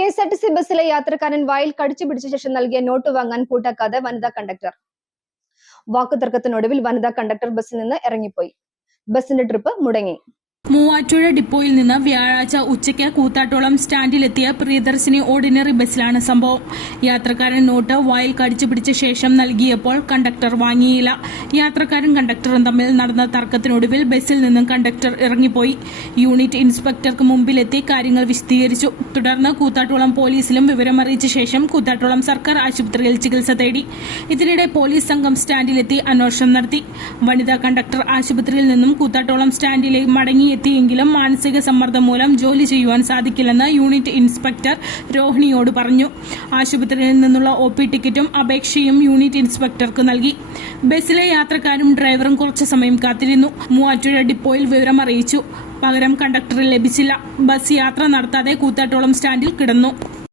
KSRTC ബസ്സിലെ യാത്രക്കാരൻ വായിൽ കടിച്ചു പിടിച്ച ശേഷം നൽകിയ നോട്ട് വാങ്ങാൻ കൂട്ടാക്കാതെ വനിതാ കണ്ടക്ടർ. വാക്കുതർക്കത്തിനൊടുവിൽ വനിതാ കണ്ടക്ടർ ബസ്സിൽ നിന്ന് ഇറങ്ങിപ്പോയി. ബസിന്റെ ട്രിപ്പ് മുടങ്ങി. മൂവാറ്റുപുഴ ഡിപ്പോയിൽ നിന്ന് വ്യാഴാഴ്ച ഉച്ചയ്ക്ക് കൂത്താട്ടോളം സ്റ്റാൻഡിലെത്തിയ പ്രിയദർശിനി ഓർഡിനറി ബസ്സിലാണ് സംഭവം. യാത്രക്കാരൻ നോട്ട് വായിൽ കടിച്ചു പിടിച്ച ശേഷം നൽകിയപ്പോൾ കണ്ടക്ടർ വാങ്ങിയില്ല. യാത്രക്കാരൻ കണ്ടക്ടറും തമ്മിൽ നടന്ന തർക്കത്തിനൊടുവിൽ ബസ്സിൽ നിന്നും കണ്ടക്ടർ ഇറങ്ങിപ്പോയി. യൂണിറ്റ് ഇൻസ്പെക്ടർക്ക് മുമ്പിലെത്തി കാര്യങ്ങൾ വിശദീകരിച്ചു. തുടർന്ന് കൂത്താട്ടോളം പോലീസിലും വിവരമറിയിച്ച ശേഷം കൂത്താട്ടോളം സർക്കാർ ആശുപത്രിയിൽ ചികിത്സ തേടി. ഇതിനിടെ പോലീസ് സംഘം സ്റ്റാൻഡിലെത്തി അന്വേഷണം നടത്തി. വനിതാ കണ്ടക്ടർ ആശുപത്രിയിൽ നിന്നും കൂത്താട്ടോളം സ്റ്റാൻഡിലേക്ക് മടങ്ങിയെത്തിയെങ്കിലും മാനസിക സമ്മർദ്ദം മൂലം ജോലി ചെയ്യുവാൻ സാധിക്കില്ലെന്ന് യൂണിറ്റ് ഇൻസ്പെക്ടർ രോഹിണിയോട് പറഞ്ഞു. ആശുപത്രിയിൽ നിന്നുള്ള OP ടിക്കറ്റും അപേക്ഷയും യൂണിറ്റ് ഇൻസ്പെക്ടർക്ക് നൽകി. ബസ്സിലെ യാത്രക്കാരും ഡ്രൈവറും കുറച്ചു സമയം കാത്തിരുന്നു. മൂവാറ്റുപുഴ ഡിപ്പോയിൽ വിവരമറിയിച്ചു. പകരം കണ്ടക്ടറെ ലഭിച്ചില്ല. ബസ് യാത്ര നടത്താതെ കൂത്താട്ടോളം സ്റ്റാൻഡിൽ കിടന്നു.